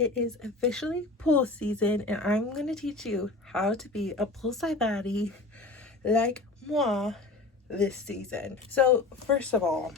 it is officially pool season, and I'm going to teach you how to be a poolside baddie like moi this season. So, first of all,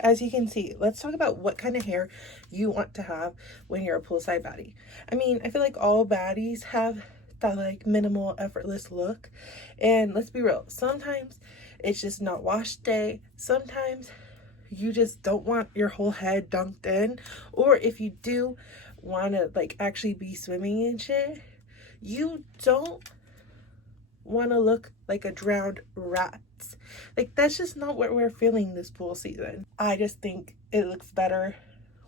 as you can see, let's talk about what kind of hair you want to have when you're a poolside baddie. I mean, I feel like all baddies have that like minimal, effortless look. And let's be real, sometimes it's just not wash day. Sometimes you just don't want your whole head dunked in, or if you do want to like actually be swimming and shit, you don't want to look like a drowned rat. Like, that's just not what we're feeling this pool season. I just think it looks better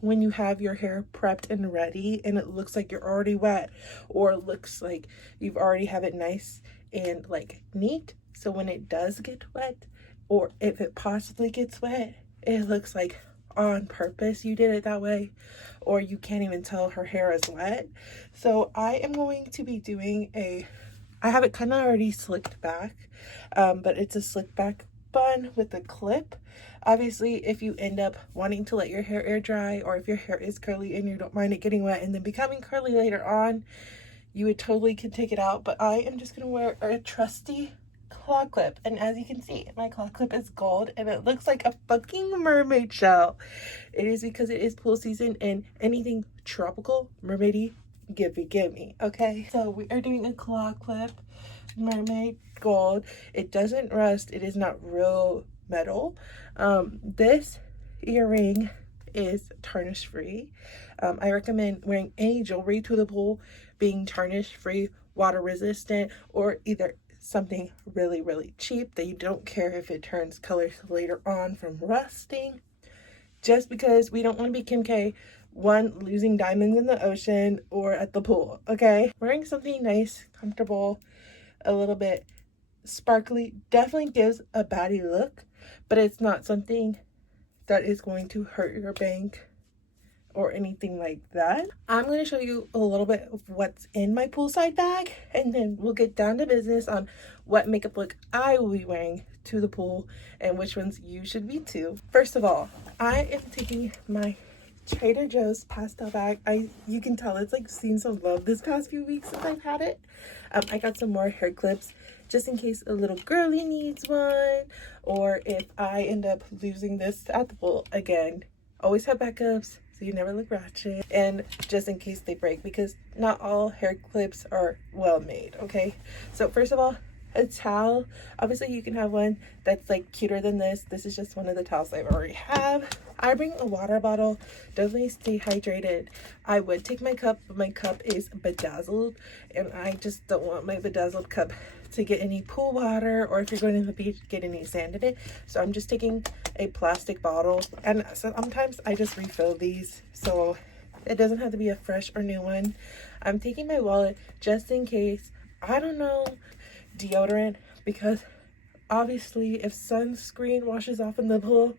when you have your hair prepped and ready and it looks like you're already wet, or it looks like you've already have it nice and like neat, so when it does get wet, or if it possibly gets wet, it looks like on purpose you did it that way, or you can't even tell her hair is wet. So I am going to be doing I have it kind of already slicked back, but it's a slick back bun with a clip. Obviously, if you end up wanting to let your hair air dry, or if your hair is curly and you don't mind it getting wet and then becoming curly later on, you would totally can take it out. But I am just going to wear a trusty claw clip, and as you can see, my claw clip is gold and it looks like a fucking mermaid shell. It is because it is pool season, and anything tropical, mermaidy, give me, okay? So we are doing a claw clip, mermaid gold. It doesn't rust, it is not real metal. This earring is tarnish free. I recommend wearing any jewelry to the pool being tarnish free, water resistant, or either something really cheap that you don't care if it turns colors later on from rusting, just because we don't want to be Kim K, one, losing diamonds in the ocean or at the pool, okay? Wearing something nice, comfortable, a little bit sparkly definitely gives a baddie look, but it's not something that is going to hurt your bank or anything like that. I'm going to show you a little bit of what's in my poolside bag, and then we'll get down to business on what makeup look I will be wearing to the pool and which ones you should be too. First of all, I am taking my Trader Joe's pastel bag. You can tell it's like seen some love this past few weeks since I've had it. I got some more hair clips just in case a little girly needs one, or if I end up losing this at the pool again. Always have backups so you never look ratchet, and just in case they break, because not all hair clips are well made, okay? So first of all, a towel. Obviously you can have one that's like cuter than this. This is just one of the towels I already have. I bring a water bottle. Definitely stay hydrated. I would take my cup, but my cup is bedazzled, and I just don't want my bedazzled cup to get any pool water, or if you're going to the beach, get any sand in it. So I'm just taking a plastic bottle, and sometimes I just refill these, so it doesn't have to be a fresh or new one. I'm taking my wallet just in case, I don't know, deodorant, because obviously if sunscreen washes off in the pool,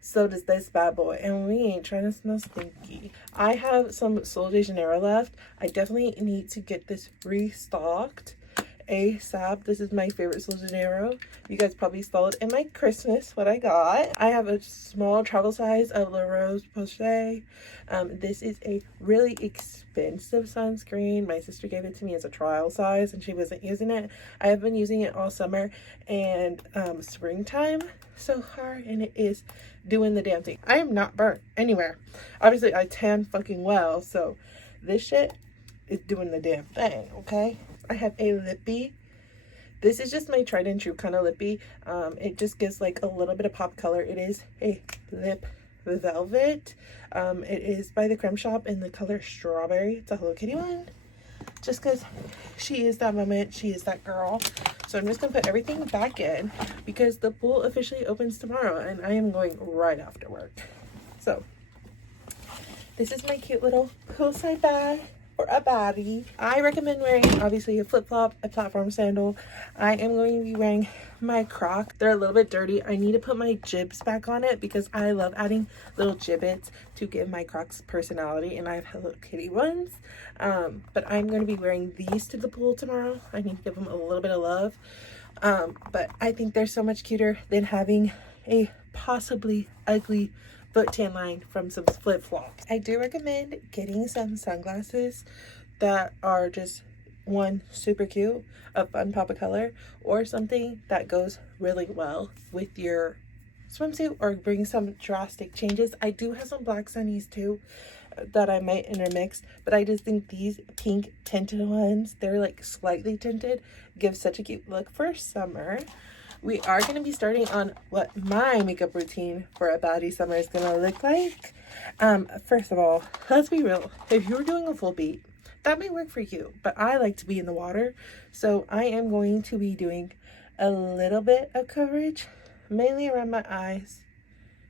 so does this bad boy, and we ain't trying to smell stinky. I have some Sol de Janeiro left. I definitely need to get this restocked ASAP. This is my favorite Sol de Janeiro. You guys probably saw it in my Christmas, what I got. I have a small travel size of La Roche-Posay. This is a really expensive sunscreen. My sister gave it to me as a trial size and she wasn't using it. I have been using it all summer and springtime so far, and it is doing the damn thing. I am not burnt anywhere. Obviously I tan fucking well, so this shit is doing the damn thing, okay? I have a lippy. This is just my tried and true kind of lippy. It just gives like a little bit of pop color. It is a lip velvet. It is by the Creme Shop in the color strawberry. It's a Hello Kitty one, just because she is that moment, she is that girl. So I'm just gonna put everything back in because the pool officially opens tomorrow and I am going right after work. So this is my cute little poolside bag for a baddie. I recommend wearing obviously a flip-flop, a platform sandal. I am going to be wearing my Croc. They're a little bit dirty. I need to put my jibs back on it because I love adding little gibbets to give my Crocs personality, and I have Hello Kitty ones. But I'm going to be wearing these to the pool tomorrow. I need to give them a little bit of love. But I think they're so much cuter than having a possibly ugly foot tan line from some flip-flops. I do recommend getting some sunglasses that are just one, super cute, a fun pop of color, or something that goes really well with your swimsuit or bring some drastic changes. I do have some black sunnies too that I might intermix, but I just think these pink tinted ones, they're like slightly tinted, give such a cute look for summer. We are going to be starting on what my makeup routine for a Baddie summer is going to look like. First of all, let's be real. If you're doing a full beat, that may work for you, but I like to be in the water, so I am going to be doing a little bit of coverage, mainly around my eyes,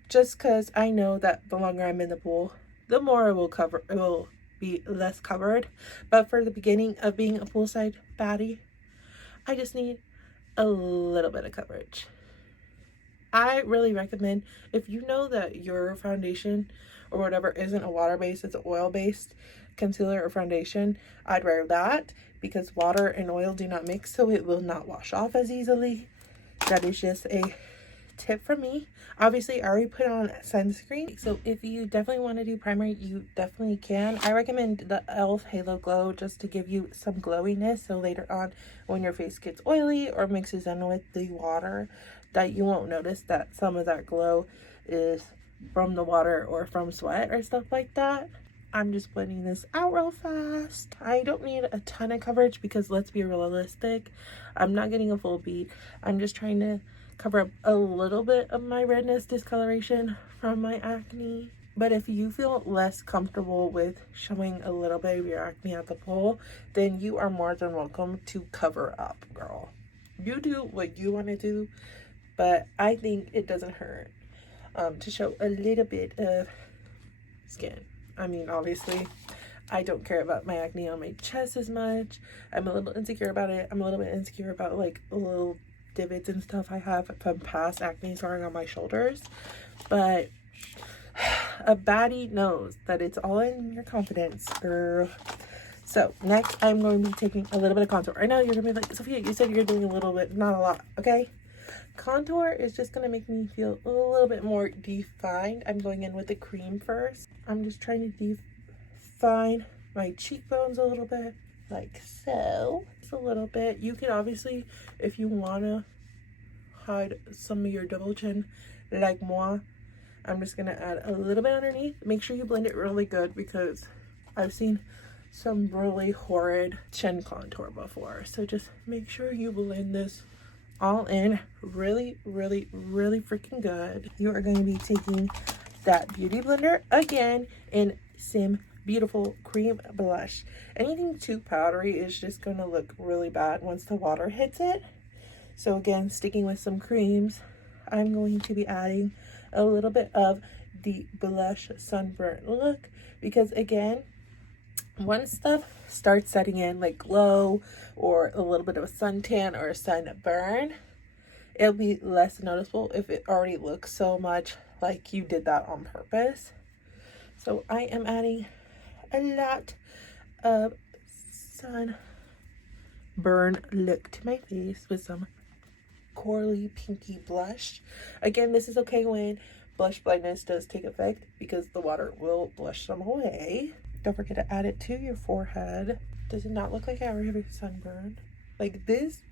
just because I know that the longer I'm in the pool, the more it will be less covered. But for the beginning of being a poolside Baddie, I just need a little bit of coverage. I really recommend, if you know that your foundation or whatever isn't a water-based, it's an oil-based concealer or foundation, I'd wear that because water and oil do not mix, so it will not wash off as easily. That is just a tip from me. Obviously, I already put on sunscreen, so if you definitely want to do primer, you definitely can. I recommend the e.l.f. Halo Glow just to give you some glowiness, so later on when your face gets oily or mixes in with the water, that you won't notice that some of that glow is from the water or from sweat or stuff like that. I'm just blending this out real fast. I don't need a ton of coverage because, let's be realistic, I'm not getting a full beat. I'm just trying to cover up a little bit of my redness discoloration from my acne. But if you feel less comfortable with showing a little bit of your acne at the pool, then you are more than welcome to cover up, girl. You do what you want to do, but I think it doesn't hurt to show a little bit of skin. I mean, obviously, I don't care about my acne on my chest as much. I'm a little insecure about it. I'm a little bit insecure about like little divots and stuff I have from past acne scarring on my shoulders. But a Baddie knows that it's all in your confidence, girl. So next, I'm going to be taking a little bit of contour. I know you're going to be like, Sophia, you said you're doing a little bit, not a lot, okay? Contour is just going to make me feel a little bit more defined. I'm going in with the cream first. I'm just trying to define my cheekbones a little bit, like so. Just a little bit. You can obviously, if you want to hide some of your double chin, like moi, I'm just going to add a little bit underneath. Make sure you blend it really good because I've seen some really horrid chin contour before. So just make sure you blend this all in really, really, really freaking good. You are going to be taking that beauty blender again in some beautiful cream blush. Anything too powdery is just going to look really bad once the water hits it. So again, sticking with some creams, I'm going to be adding a little bit of the blush sunburn look because, again, once stuff starts setting in like glow or a little bit of a suntan or a sunburn, it'll be less noticeable if it already looks so much like you did that on purpose. So I am adding a lot of sunburn look to my face with some corally pinky blush. Again, this is okay when blush blindness does take effect because the water will blush some away. Don't forget to add it to your forehead. Does it not look like I already have a sunburn? Like this?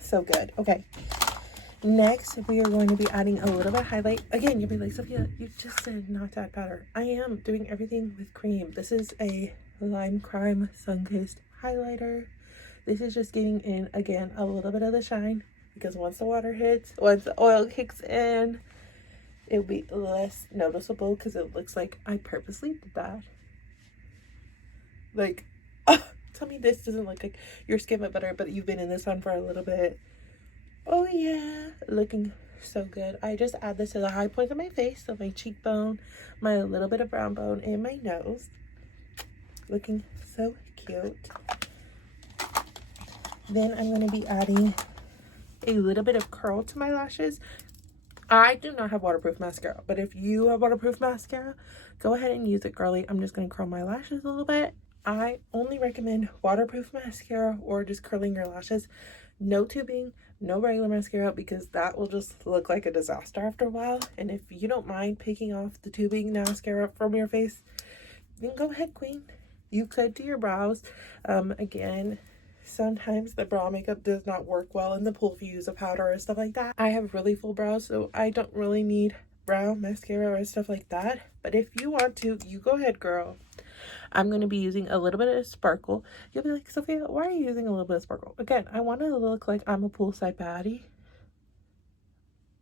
So good. Okay. Next, we are going to be adding a little bit of highlight. Again, you'll be like, Sophia, you just said not to add powder. I am doing everything with cream. This is a Lime Crime Sun-Kissed highlighter. This is just getting in, again, a little bit of the shine because once the water hits, once the oil kicks in, it'll be less noticeable because it looks like I purposely did that. Like, tell me this doesn't look like your skin went better, but you've been in the sun for a little bit. Oh yeah, looking so good. I just add this to the high points of my face, so my cheekbone, my little bit of brown bone, and my nose. Looking so cute. Then I'm going to be adding a little bit of curl to my lashes. I do not have waterproof mascara, but if you have waterproof mascara, go ahead and use it, girly. I'm just going to curl my lashes a little bit. I only recommend waterproof mascara or just curling your lashes No tubing, no regular mascara, because that will just look like a disaster after a while. And if you don't mind picking off the tubing mascara from your face, then go ahead, queen. You could do your brows. Again, sometimes the brow makeup does not work well in the pool if you use a powder or stuff like that. I have really full brows, so I don't really need brow mascara or stuff like that. But if you want to, you go ahead, girl. I'm going to be using a little bit of sparkle. You'll be like, Sophia, why are you using a little bit of sparkle? Again, I want to look like I'm a poolside baddie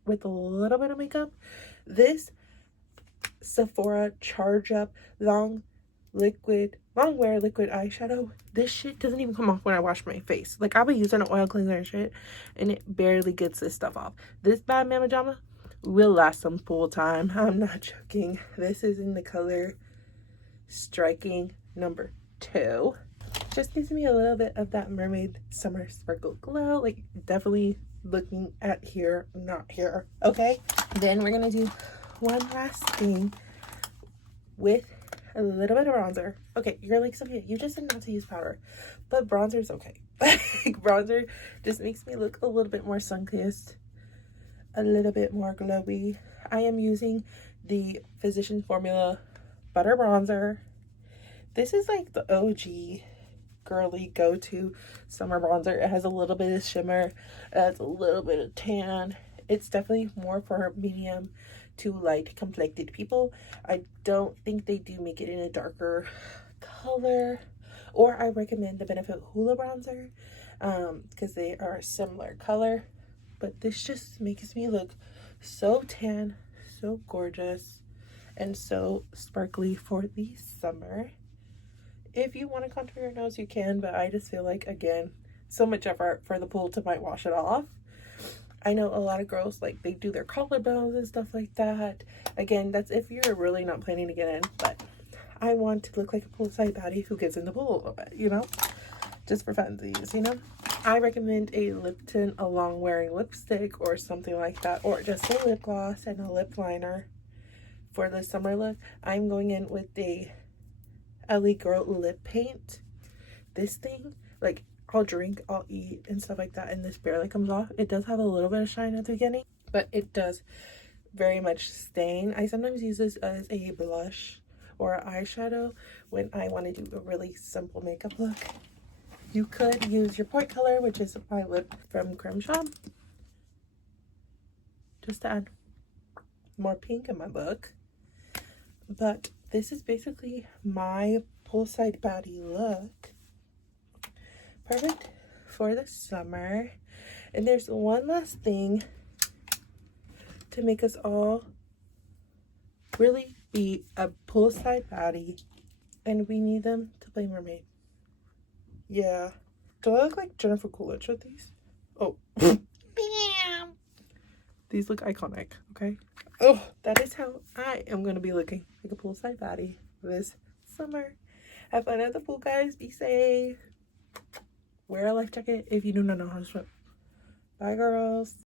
with a little bit of makeup. This Sephora Charge Up Long Wear Liquid Eyeshadow, this shit doesn't even come off when I wash my face. Like, I'll be using an oil cleanser and shit, and it barely gets this stuff off. This Bad Mama Jama will last some full time. I'm not joking. This is in the color Striking number 2. Just gives me a little bit of that mermaid summer sparkle glow. Like, definitely looking at here, not here. Okay, then we're gonna do one last thing with a little bit of bronzer. Okay, you're like, Sophia, you just said not to use powder, but bronzer is okay. Like, bronzer just makes me look a little bit more sun-kissed, a little bit more glowy. I am using the Physicians Formula Butter Bronzer. This is like the OG girly go-to summer bronzer. It has a little bit of shimmer, it has a little bit of tan. It's definitely more for medium to light complected people. I don't think they do make it in a darker color, or I recommend the Benefit Hula bronzer because they are a similar color. But this just makes me look so tan, so gorgeous, and so sparkly for the summer. If you want to contour your nose, you can, but I just feel like, again, so much effort for the pool to might wash it off. I know a lot of girls, like, they do their collarbones and stuff like that. Again, that's if you're really not planning to get in, but I want to look like a poolside baddie who gets in the pool a little bit, you know? Just for funsies, you know? I recommend a lip tint, a long wearing lipstick or something like that, or just a lip gloss and a lip liner. For the summer look, I'm going in with the LA Girl lip paint. This thing, like, I'll drink, I'll eat and stuff like that, and this barely comes off. It does have a little bit of shine at the beginning, but it does very much stain. I sometimes use this as a blush or eyeshadow when I want to do a really simple makeup look. You could use your point color, which is my lip from Crenshaw, just to add more pink in my look. But this is basically my poolside baddie look. Perfect for the summer. And there's one last thing to make us all really be a poolside baddie, and we need them to play mermaid. Yeah. Do I look like Jennifer Coolidge with these? Oh. Bam! These look iconic, okay? Oh, that is how I am going to be looking, like a poolside baddie this summer. Have fun at the pool, guys. Be safe. Wear a life jacket if you do not know how to swim. Bye, girls.